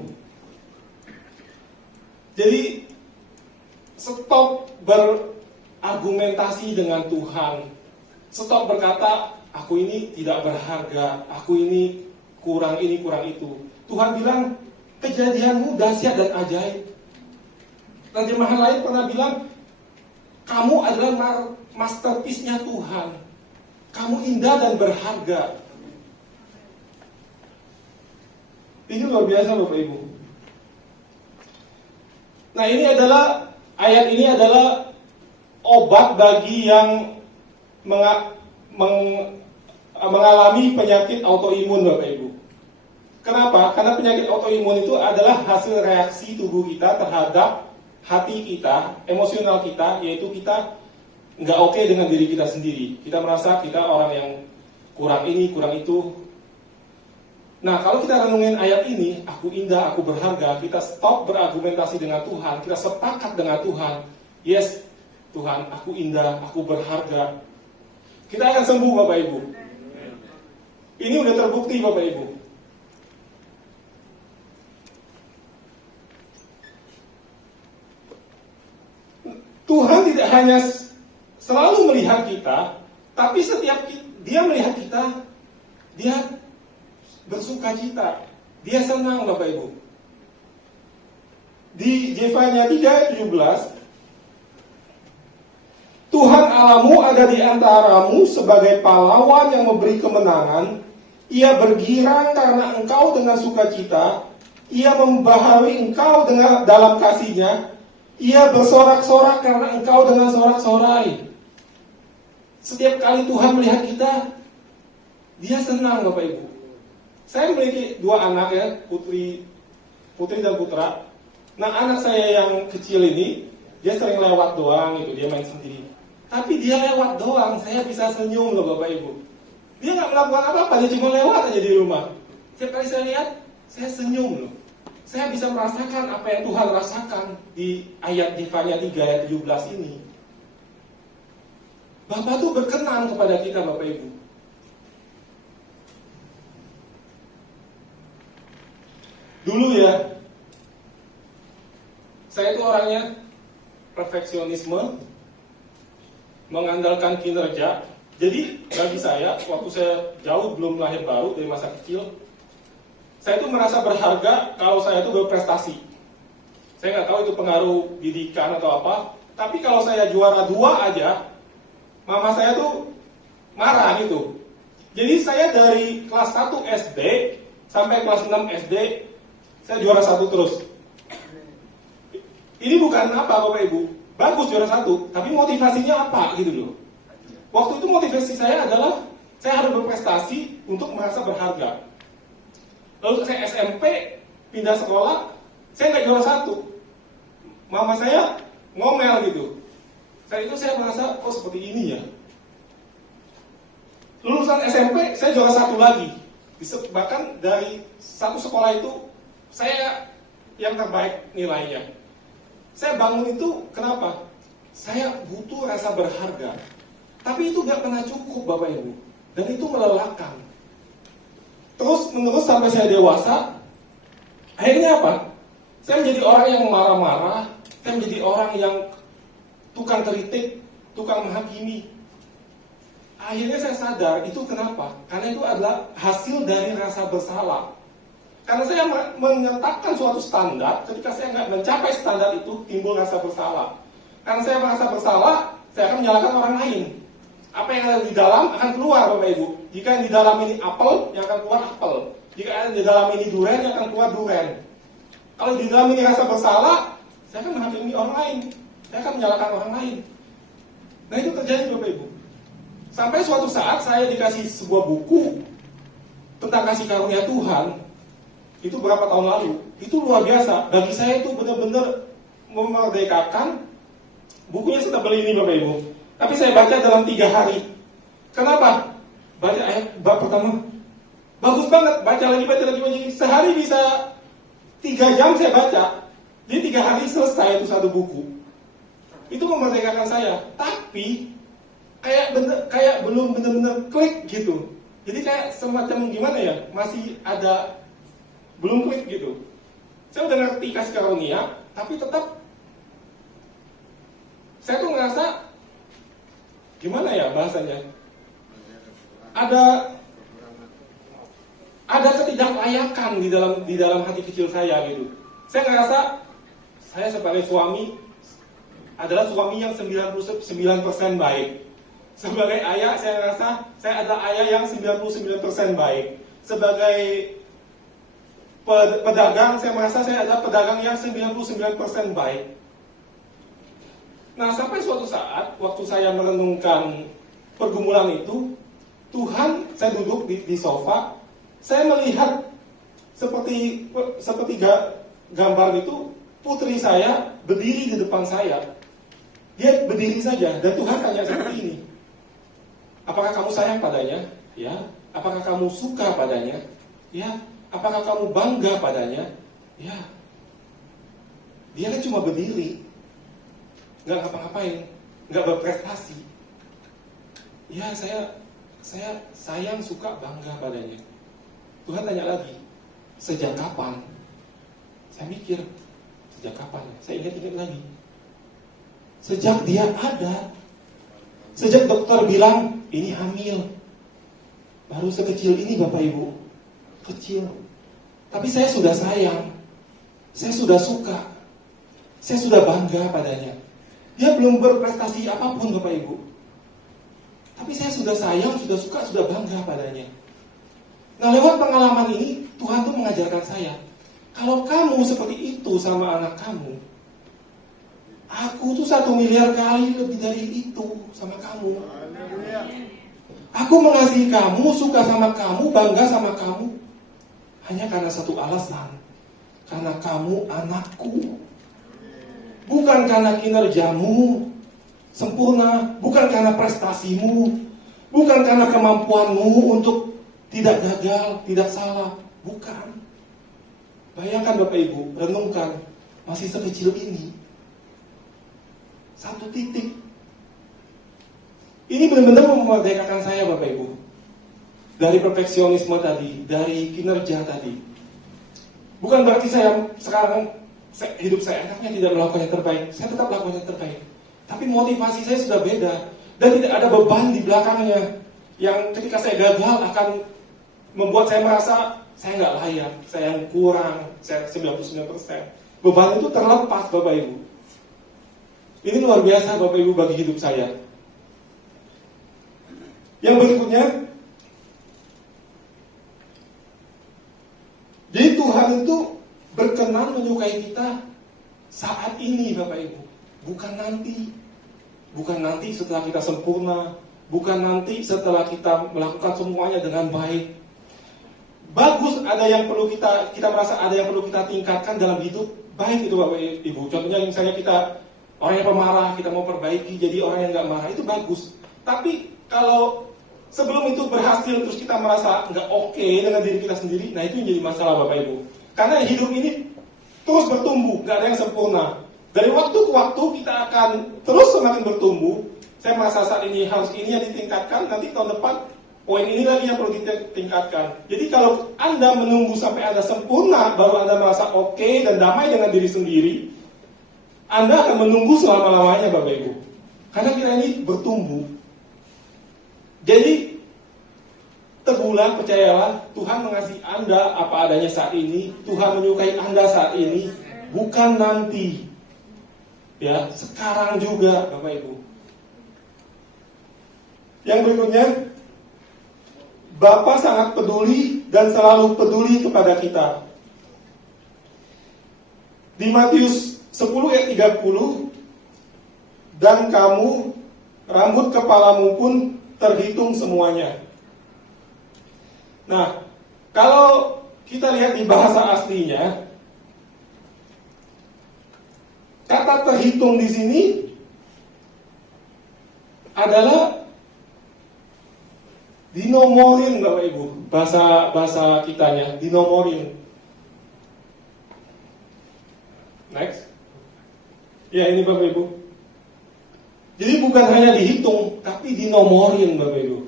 Jadi, stop berargumentasi dengan Tuhan. Stop berkata, aku ini tidak berharga, aku ini kurang itu. Tuhan bilang, kejadianmu dahsyat dan ajaib. Terjemahan lain pernah bilang, kamu adalah masterpiece-nya Tuhan. Kamu indah dan berharga. Ini luar biasa Bapak Ibu. Nah ayat ini adalah obat bagi yang mengalami penyakit autoimun Bapak Ibu. Kenapa? Karena penyakit autoimun itu adalah hasil reaksi tubuh kita terhadap hati kita, emosional kita, yaitu kita nggak oke dengan diri kita sendiri. Kita merasa kita orang yang kurang ini, kurang itu. Nah, kalau kita renungin ayat ini, aku indah, aku berharga, kita stop berargumentasi dengan Tuhan, kita sepakat dengan Tuhan. Yes, Tuhan, aku indah, aku berharga. Kita akan sembuh Bapak Ibu. Ini udah terbukti Bapak Ibu. Tuhan tidak hanya selalu melihat kita, tapi setiap dia melihat kita, dia bersuka cita, dia senang Bapak Ibu. Di Yefanya 3:17, Tuhan Allahmu ada di antaramu sebagai pahlawan yang memberi kemenangan. Ia bergirang karena engkau dengan sukacita. Ia membaharui engkau dengan dalam kasih-Nya. Ia bersorak-sorak karena engkau dengan sorak-sorai. Setiap kali Tuhan melihat kita, dia senang Bapak Ibu. Saya memiliki 2 anak ya, putri dan putra. Nah anak saya yang kecil ini, dia sering lewat doang gitu, dia main sendiri. Tapi dia lewat doang, saya bisa senyum loh Bapak Ibu. Dia nggak melakukan apa-apa, dia cuma lewat aja di rumah. Setiap kali saya lihat, saya senyum loh. Saya bisa merasakan apa yang Tuhan rasakan di ayat Yefanya 3 ayat 17 ini. Bapak tuh berkenan kepada kita Bapak Ibu. Dulu ya, saya itu orangnya perfeksionisme, mengandalkan kinerja. Jadi bagi saya, waktu saya jauh belum lahir baru dari masa kecil, saya itu merasa berharga kalau saya itu berprestasi. Saya nggak tahu itu pengaruh didikan atau apa, tapi kalau saya juara 2 aja, mama saya tuh marah gitu. Jadi saya dari kelas 1 SD sampai kelas 6 SD, saya juara 1 terus. Ini bukan apa Bapak Ibu, bagus juara 1, tapi motivasinya apa gitu loh. Waktu itu motivasi saya adalah, saya harus berprestasi untuk merasa berharga. Lalu saya SMP, pindah sekolah, saya nggak juara 1. Mama saya ngomel gitu. Saat itu saya merasa, kok seperti ini ya. Lulusan SMP, saya juara 1 lagi. Bahkan dari satu sekolah itu, saya yang terbaik nilainya. Saya bangun itu, kenapa? Saya butuh rasa berharga. Tapi itu nggak pernah cukup Bapak Ibu. Dan itu melelahkan. Terus menerus sampai saya dewasa, akhirnya apa? Saya menjadi orang yang marah-marah, saya menjadi orang yang tukang kritik, tukang menghakimi. Akhirnya saya sadar, itu kenapa? Karena itu adalah hasil dari rasa bersalah. Karena saya menetapkan suatu standar, ketika saya nggak mencapai standar itu, timbul rasa bersalah. Karena saya merasa bersalah, saya akan menyalahkan orang lain. Apa yang ada di dalam akan keluar Bapak Ibu. Jika yang di dalam ini apel, yang akan keluar apel. Jika yang di dalam ini durian, yang akan keluar durian. Kalau di dalam ini rasa bersalah, saya akan menghakimi orang lain. Saya akan menyalahkan orang lain. Nah itu terjadi Bapak Ibu. Sampai suatu saat saya dikasih sebuah buku tentang kasih karunia Tuhan. Itu berapa tahun lalu. Itu luar biasa. Bagi saya itu benar-benar memerdekakan. Bukunya saya beli ini Bapak Ibu. Tapi saya baca dalam 3 hari. Kenapa? Baca ayat bab pertama. Bagus banget. Baca lagi. Sehari bisa 3 jam saya baca. Jadi 3 hari selesai itu satu buku. Itu memerdekakan saya. Tapi kayak belum benar-benar klik gitu. Jadi kayak semacam gimana ya, masih ada belum klik gitu. Saya udah ngerti kasih karunia, tapi tetap saya tuh ngerasa gimana ya bahasanya, ada ketidaklayakan di dalam hati kecil saya gitu. Saya ngerasa saya sebagai suami adalah suami yang 99% baik. Sebagai ayah, saya rasa saya ada ayah yang 99% baik. Sebagai pedagang, saya merasa saya ada pedagang yang 99% baik. Nah, sampai suatu saat, waktu saya merenungkan pergumulan itu, Tuhan, saya duduk di sofa, saya melihat seperti gambar itu, putri saya berdiri di depan saya. Dia berdiri saja, dan Tuhan tanya seperti ini. Apakah kamu sayang padanya? Ya. Apakah kamu suka padanya? Ya. Apakah kamu bangga padanya? Ya. Dia kan cuma berdiri, nggak ngapa-ngapain, nggak berprestasi. Ya, saya sayang, suka, bangga padanya. Tuhan tanya lagi, sejak kapan? Saya mikir, sejak kapan? Saya ingat lagi. Sejak dia ada. Sejak dokter bilang, ini hamil. Baru sekecil ini Bapak Ibu. Kecil. Tapi saya sudah sayang. Saya sudah suka. Saya sudah bangga padanya. Dia belum berprestasi apapun Bapak Ibu. Tapi saya sudah sayang, sudah suka, sudah bangga padanya. Nah, lewat pengalaman ini, Tuhan tuh mengajarkan saya, kalau kamu seperti itu sama anak kamu, aku tuh 1 miliar kali lebih dari itu sama kamu. Aku mengasihi kamu, suka sama kamu, bangga sama kamu, hanya karena satu alasan. Karena kamu anakku. Bukan karena kinerjamu sempurna, bukan karena prestasimu, bukan karena kemampuanmu untuk tidak gagal, tidak salah. Bukan. Bayangkan Bapak Ibu, renungkan, masih sekecil ini. 1 titik. Ini benar-benar memerdekakan saya Bapak Ibu. Dari perfeksionisme tadi, dari kinerja tadi. Bukan berarti hidup saya enaknya tidak melakukan yang terbaik. Saya tetap melakukan yang terbaik. Tapi motivasi saya sudah beda. Dan tidak ada beban di belakangnya. Yang ketika saya gagal akan membuat saya merasa saya nggak layak, saya yang kurang, saya 99%. Beban itu terlepas Bapak Ibu. Ini luar biasa Bapak Ibu bagi hidup saya. Yang berikutnya, jadi Tuhan itu berkenan menyukai kita saat ini Bapak Ibu. Bukan nanti. Bukan nanti setelah kita sempurna. Bukan nanti setelah kita melakukan semuanya dengan baik. Bagus ada yang perlu kita merasa ada yang perlu kita tingkatkan dalam hidup. Baik itu Bapak Ibu. Contohnya misalnya kita orang yang pemarah, kita mau perbaiki jadi orang yang nggak marah, itu bagus. Tapi kalau sebelum itu berhasil terus kita merasa nggak oke dengan diri kita sendiri, nah itu yang jadi masalah Bapak Ibu. Karena hidup ini terus bertumbuh, nggak ada yang sempurna. Dari waktu ke waktu kita akan terus semakin bertumbuh. Saya merasa saat ini harus ini yang ditingkatkan, nanti tahun depan poin ini lagi yang perlu ditingkatkan. Jadi kalau Anda menunggu sampai Anda sempurna baru Anda merasa oke dan damai dengan diri sendiri, Anda akan menunggu selama-lamanya Bapak Ibu. Karena kita ini bertumbuh. Jadi teguhlah, percayalah, Tuhan mengasihi Anda apa adanya saat ini. Tuhan menyukai Anda saat ini, bukan nanti. Ya, sekarang juga Bapak Ibu. Yang berikutnya, Bapa sangat peduli dan selalu peduli kepada kita. Di Matius 10 ayat 30, dan kamu, rambut kepalamu pun terhitung semuanya. Nah, kalau kita lihat di bahasa aslinya, kata terhitung di sini adalah dinomorin Bapak Ibu. Bahasa kitanya dinomorin. Next. Ya, ini Bapak Ibu. Jadi bukan hanya dihitung, tapi dinomorin Bapak Ibu.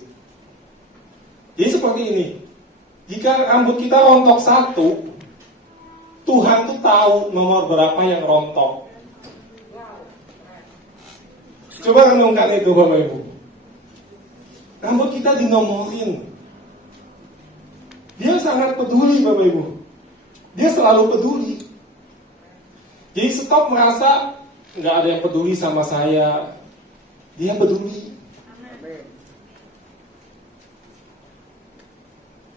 Jadi seperti ini. Jika rambut kita rontok satu, Tuhan tuh tahu nomor berapa yang rontok. Coba renungkan itu Bapak Ibu. Rambut kita dinomorin. Dia sangat peduli Bapak Ibu. Dia selalu peduli. Jadi stop merasa nggak ada yang peduli sama saya. Dia peduli.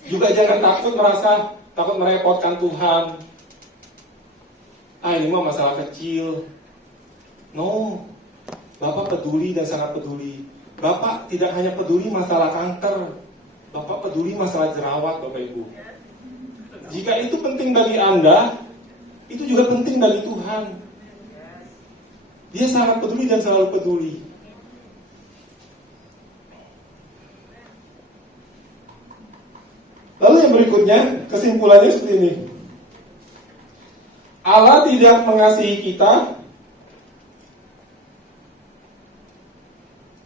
Juga jangan takut merepotkan Tuhan. Ini mah masalah kecil. No, Bapak peduli dan sangat peduli. Bapak tidak hanya peduli masalah kanker, Bapak peduli masalah jerawat Bapak Ibu. Jika itu penting bagi Anda, itu juga penting bagi Tuhan. Dia sangat peduli dan selalu peduli. Lalu yang berikutnya, kesimpulannya seperti ini. Allah tidak mengasihi kita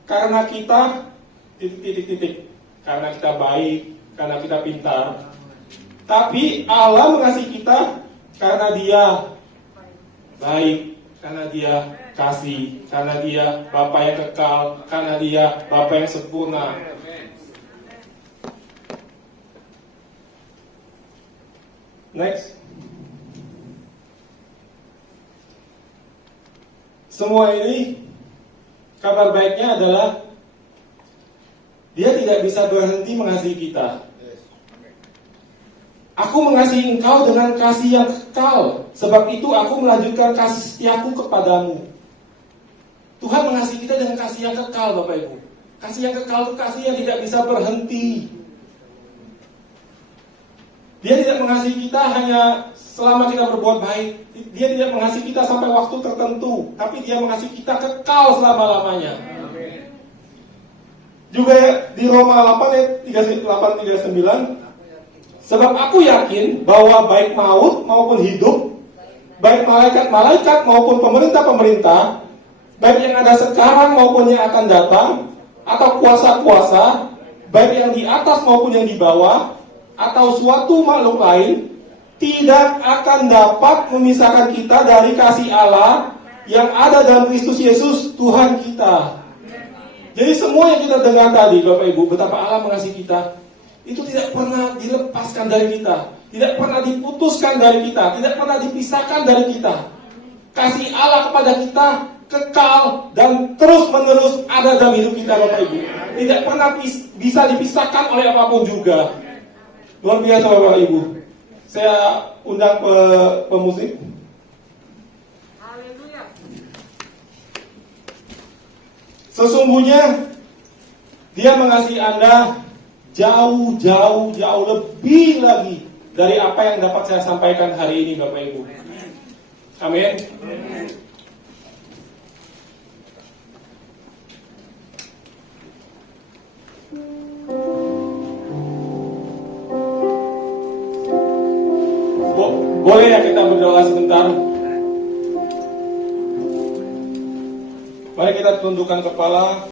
karena kita titik-titik-titik, karena kita baik, karena kita pintar. Tapi Allah mengasihi kita karena Dia baik, karena Dia kasih, karena Dia Bapa yang kekal, karena Dia Bapa yang sempurna. Next. Semua ini kabar baiknya adalah Dia tidak bisa berhenti mengasihi kita. Aku mengasihi engkau dengan kasih yang kekal, sebab itu aku melanjutkan kasih setiaku kepadamu. Tuhan mengasihi kita dengan kasih yang kekal Bapak Ibu. Kasih yang kekal itu kasih yang tidak bisa berhenti. Dia tidak mengasihi kita hanya selama kita berbuat baik. Dia tidak mengasihi kita sampai waktu tertentu, tapi Dia mengasihi kita kekal selama-lamanya. Juga di Roma 8 ayat 38-39, sebab aku yakin bahwa baik maut maupun hidup, baik malaikat-malaikat maupun pemerintah-pemerintah, baik yang ada sekarang maupun yang akan datang, atau kuasa-kuasa, baik yang di atas maupun yang di bawah, atau suatu makhluk lain, tidak akan dapat memisahkan kita dari kasih Allah yang ada dalam Kristus Yesus Tuhan kita. Jadi semua yang kita dengar tadi Bapak Ibu, betapa Allah mengasihi kita, itu tidak pernah dilepaskan dari kita, tidak pernah diputuskan dari kita, tidak pernah dipisahkan dari kita. Kasih Allah kepada kita kekal dan terus menerus ada dalam hidup kita Bapak Ibu. Tidak pernah bisa dipisahkan oleh apapun juga. Luar biasa Bapak Ibu. Saya undang pemusik. Haleluya. Sesungguhnya Dia mengasihi Anda jauh lebih lagi dari apa yang dapat saya sampaikan hari ini Bapak Ibu. Amin. Boleh ya kita berdoa sebentar? Mari kita tundukkan kepala.